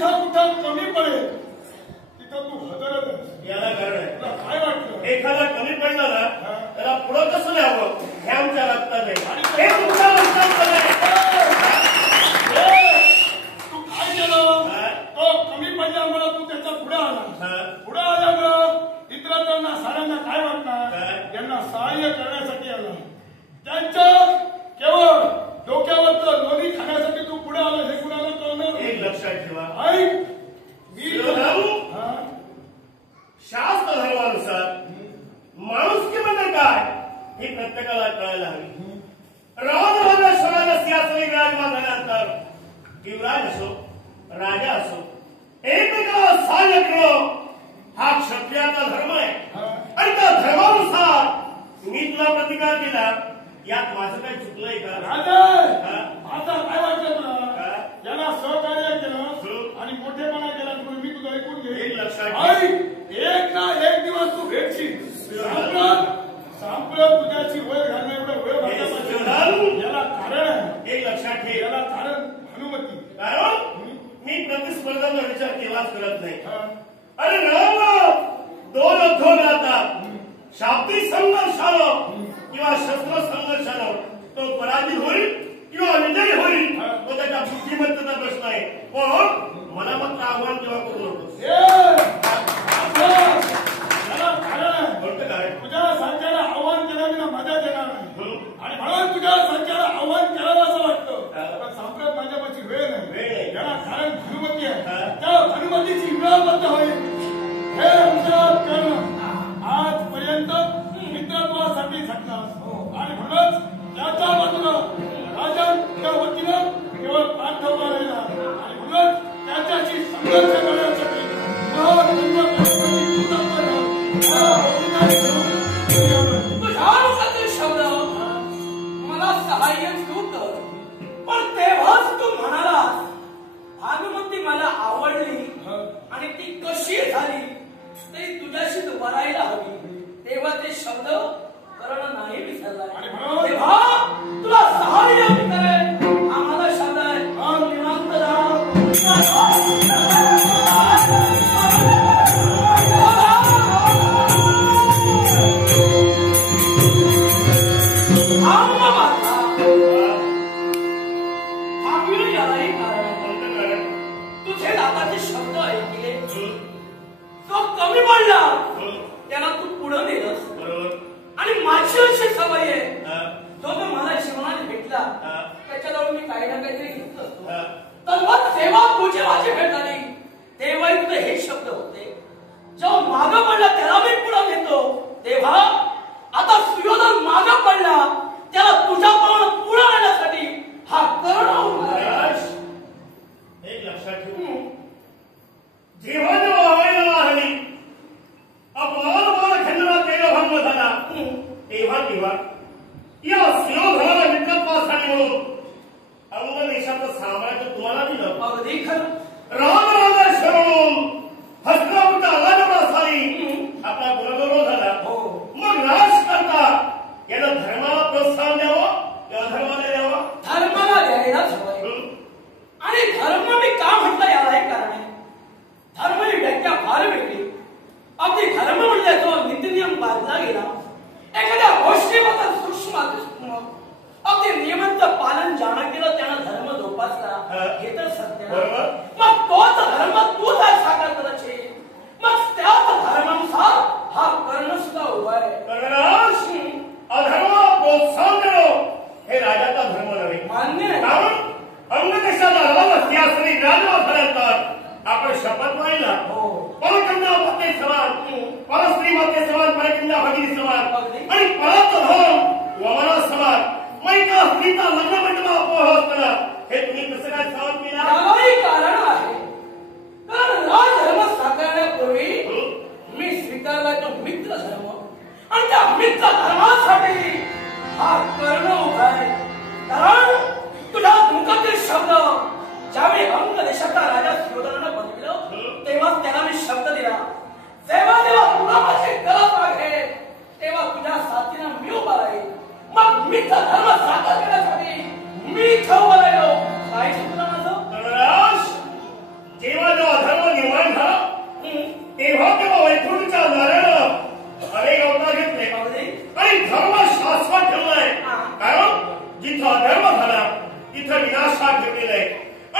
जिथं कुठं कमी पडेल तिथं तू हजरच आहेस. याला कारण आहे. तुला काय वाटतं? एखादा कमी पडला ना त्याला पुढं कसं न्यावं हे आमच्या रक्तात आहे. आणि हे तुमच्या रक्तात आहे. तू काय केलं? तो कमी पडल्यामुळे तू त्याच्या पुढे आला. पुढे आल्यामुळं इतरांना साऱ्यांना काय वाटणार? यांना सहाय्य करण्यासाठी आला. त्यांच्या केवळ डोक्यावरचं लोणी खाण्यासाठी तू पुढे आला हे कुणाला कळलं? एक लक्षात ठेवा. ऐक मी शास्त्र धर्मानुसार माणुसकी म्हणजे काय हे प्रत्येकाला कळायला हवी. राजा स्वराज्य सिंहासनी विराजमान झाल्यानंतर युवराज असो राजा असो एकमेकाला सहाय्य करणं हा क्षत्रियाचा धर्म आहे. आणि त्या धर्मानुसार मी तुला प्रतिकार केला. यात माझं काही चुकलंय का? राजा आता काय वाटतं तुला? याला सहकार्य केलं आणि मोठेपणा केला म्हणून मी तुझं ऐकून घेईन. लक्षात एक ना एक दिवस तू भेटशील. सांप्रत तुझ्याची वय घालणं एवढं वेळ वाटत याला कारण आहे. एक लक्षात ठेव. याला कारण हनुमती. कारण मी प्रतिस्पर्धांचा विचार केलाच करत नाही. अरे राम दोन उद्योग राहतात. शाब्दिक संघर्षानं किंवा शस्त्र संघर्षानं तो पराजित होईल किंवा विजयी होईल तो त्याच्या बुद्धिमत्तेचा प्रश्न आहे. पण मला मात्र आव्हान किंवा करू नकोस. याला कारण आहे. काय तुझ्या संख्याला आव्हान केल्याविना मजा देणार नाही. आणि म्हणून तुझ्या संख्याला आव्हान करावं असं वाटतं. पण सांप्रत माझ्यापाशी वेळ नाही. याला कारण हनुमती आहे. त्या हनुमतीची विरामबद्ध होईल हे आमचं करणं आजपर्यंत मित्रत्वासाठी झटणार. आणि म्हणूनच त्याच्या बाजूनं राजांच्या वतीनं केवळ पाठवला राहिला. आणि म्हणूनच त्याच्याशी संघर्ष करण्यासाठी शब्द मला सहाय्य तू कर. पण तेव्हाच तू म्हणालास भानुमती मला आवडली आणि ती कशी झाली ते तुझ्याशी वरायला हवी. तेव्हा ते शब्द करणं नाही विसरला. तेव्हा तुला सहाय्य करेल हा माझा शब्द आहे. निवांत यालाही कारण तुझे दादाचे शब्द ऐकले. तो कमी पडला त्याला तू पुढं नेलंस. आणि माझी अशी सवय आहे जो तो मला जीवनात भेटला त्याच्याजवळ मी काही ना काहीतरी घेतलं असतो. तर मग तेव्हा तुझी माझी भेट झाली तेव्हाही तुझे हे शब्द होते. जेव्हा मागं पडला त्याला मी पुढं नेतो. तेव्हा आता सुयोधन मागं पडला त्याला तुझ्याप्रमाणे पुढं नेण्यासाठी हा कर्ण एक लक्षात ठेवू. जेव्हा जेव्हा हवाईला हवी अपमान खंडना तेव्हा भंग झाला तेव्हा तेव्हा या सुयोधनाला मित्रत्वासाठी म्हणून अंग देशाचं साम्राज्य तुम्हाला दिलं. अगदी खरं. रामराजेश म्हणून हस्तिनापूरच्या राजवरासाली आपला गुणगौरव झाला. मग राज करता याला धर्माला प्रोत्साहन द्यावं किंवा धर्माला द्यावं? धर्माला द्यायलाच हवंय. आणि धर्म मी का म्हटलं याला हे कारण आहे. धर्म ही व्याख्या फार वेगळी. अगदी धर्म म्हणजे तो नीतिनियम बांधला गेला. एखाद्या गोष्टीबद्दल सूक्ष्म अगदी नियमांचं पालन ज्यानं केलं त्यानं धर्म जोपासला हे तर सत्य. मग तोच धर्म तू जर साकार करायचे मग त्याच धर्मानुसार हा कर्ण सुद्धा उभा आहे. अधर्माला प्रोत्साहन देणं हे राजाचा धर्म नव्हे. मान्य आहे. कारण अंग देशाचा राजा सिंहासनी विराजमान झाल्यानंतर आपण शपथ माहिला परकन्या माते समान परस्त्री माते समान परकन्या भगिनी समान आणि परत धर्म वमना समान मैका स्त्रीचा लग्न मंडपा अपोह असताना हे तुम्ही कसं काय सहन केला? त्यालाही कारण आहे. कारण राजधर्म साकारण्यापूर्वी मी स्वीकारला तो मित्र धर्म आणि त्या मित्र धर्मासाठी हा कर्ण उभा आहे. कारण तुझ्या मुखातील शब्द ज्यावेळी अंग देशाचा राजा सुयोधनानं बघितलं तेव्हा त्याला मी शब्द दिला. जेव्हा जेव्हा तुला माझी गरज लागेल तेव्हा तुझ्या साथीनं मी उभा राहील. मग मित्र धर्म साकार करण्यासाठी मी इथं उभा राहिलो. काय तुला माझं जेव्हा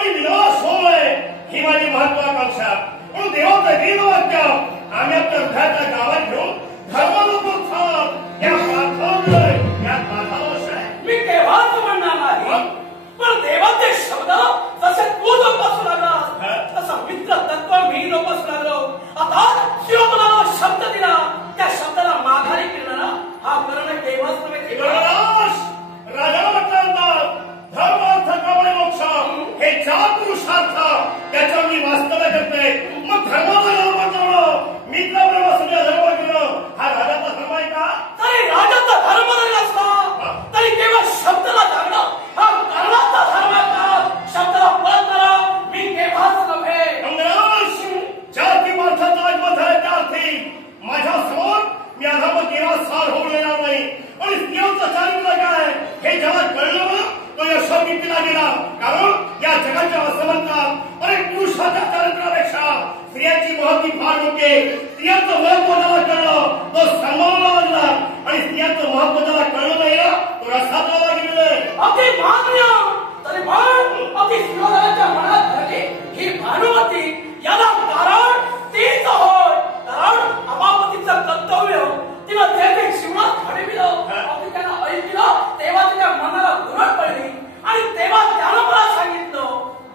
आणि विनाश होऊ नये ही माझी महत्वाकांक्षा. म्हणून देवाचं वेदवाक्य आम्ही आपल्या हृदयाच्या गावात घेऊन धर्मानुसार या प्रार्थनालय या प्रार्थनावश आहे. मी केव्हाच म्हणणार नाही, पण देवाचे शब्द जसे तू जोपासू लागलास तसं मित्र तत्व मी जोपासू लागलो. आता शिवला शब्द दिला, त्या शब्दाला माघारी फिरणारा हा कर्ण केव्हाच नव्हे. राजाला म्हटल्यानंतर धर्म अर्थ काम आणि मोक्ष हे 4 पुरुषार्थ त्याच्यावर मी वास्तव्य करते. मग धर्माचा धर्म करणं, मित्र प्रेमासाठी धर्म करणं हा राजाचा धर्म आहे का? तरी राजाचा धर्म जरी असला तरी केवळ शब्दाला जाणणं हा कर्णाचा धर्म आहे का? शब्दाला पळत करा मी केव्हाच नव्हे. ज्यार्थी माणसाचा आत्मा झाला त्यार्थी माझ्या समोर मी अधर्म केव्हा सार होऊ देणार नाही. आणि स्त्रियांचं चारित्र्य काय हे जेव्हा कळलं ना तो यशोकीर्तीला गेला. कारण या जगाच्या असमंतात अनेक पुरुषाच्या चारित्र्यापेक्षा स्त्रियांची महत्त्वी फार होते. स्त्रियांचं महत्व ज्याला कळलं तो सन्मानाला लागला आणि स्त्रियांचं महत्व ज्याला कळलं नाही ना तो रसातला गेलेला आहे. अगदी मान्य. तरी पण अगदी शिवराजाच्या मनात धरली ही भानुमती याला कारण तीच होय. कारण अमापतीचं कर्तव्य तिनं ते शिवनात घडविलं. अगदी त्यानं ऐकलं तेव्हा तिच्या मनाला धुरळ पडली आणि तेव्हा त्यानं मला सांगितलं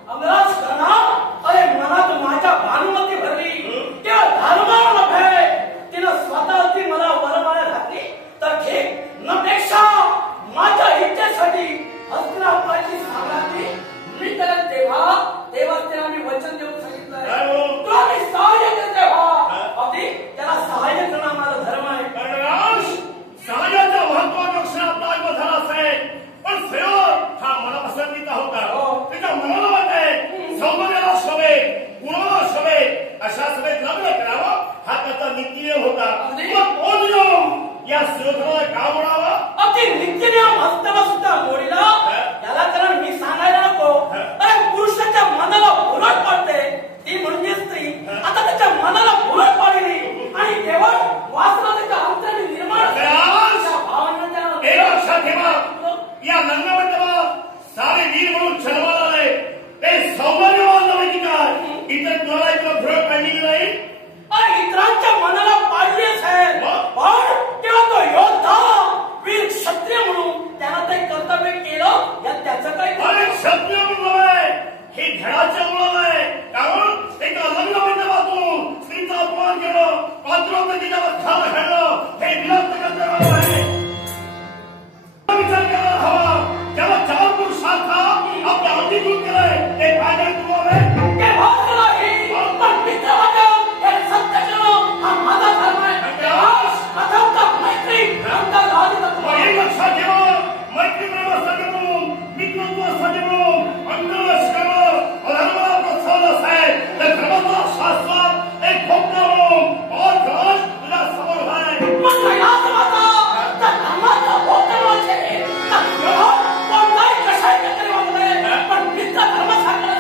अमराज कर्णा, अरे मनात माझ्या भानुमती भरली तेव्हा धर्माला नव्हे. तिनं स्वतः ती मला वरमाळा घातली तर ठीक नपेक्षा माझ्या इच्छेसाठी हस्तिनापुराची साम्राज्ञी मी त्याला तेव्हा त्याला मी वचन देऊन सांगितलं तुला मी सहाय्य देते. अगदी त्याला सहाय्य करणं माझा धर्म आहे. सहाय्याच्या महत्वाकांक्षा आपला झाला असेल पण स्वयं हा मला पसंतीचा होता. त्याच्या मनाला वाटतंय सौंदर्याला शोभे, गुणाला शोभे अशा सभेत लग्न करावं हा त्याचा नित्यनियम होता. मग तो नियम या सुयोधनाला का मोडावा? अगदी नित्यनियम असताना सुद्धा मोडीला त्याला कारण मी सांगायला नको. अरे पुरुषाच्या मनाला भुरळ पडते ती म्हणजे स्त्री. आता त्याच्या मनाला भुरळ पडली आणि केवळ वासना त्याच्या अंतराने निर्माण लक्षात ठेवा या लग्नमंडपात सारे वीर म्हणून जन्माला आले ते सौंदर्यवान नव्हे की काय? इतर कोणाला इथं भुरळ पडलेली नाही. अरे इतरांच्या मनाला पाडलीच आहे पण तेव्हा तो योद्धा वीर क्षत्रिय म्हणून त्यानं ते कर्तव्य केलं यात त्याचं काही. अरे क्षत्रिय म्हणून आहे हे घराच्या मुळं आहे. कारण एका लग्नमंडपातून स्त्रीचा अपमान केलं, पात्र तिच्यावर खाल घालणं हे विलंब कर्तव्य आहे. विचार करायला हवा ज्याला 4 पुरुषार्थ आपल्या अंगीकृत केलंय ते काय तुम्हाला पण मित्र माझ्या हे सत्य हा माझा धर्म आहे. आता मैत्री लक्षात ठेवा मैत्री प्रेमासाठी म्हणून मित्रत्वासाठी म्हणून अंतरश करणं अधर्माला प्रोत्साहन असेल तर धर्माचा शास्त्रात एक भक्त म्हणून बहुत राज तुझ्या समोर आहे. पण मित्र धर्म सांगणार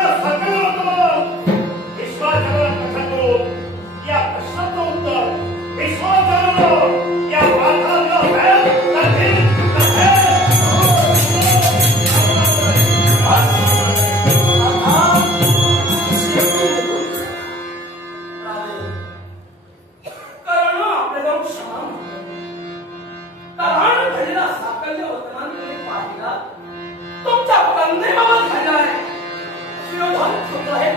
तुला सकल होतो विश्वासाला कथा करू या प्रश्नाचं उत्तर विश्वासाला या वादाला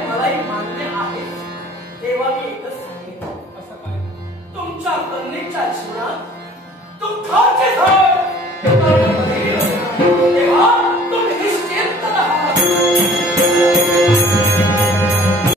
मलाही मान्य आहे. तेव्हा मी एकच सांगेन, तुमच्या कन्येच्या जीवनात दुःखात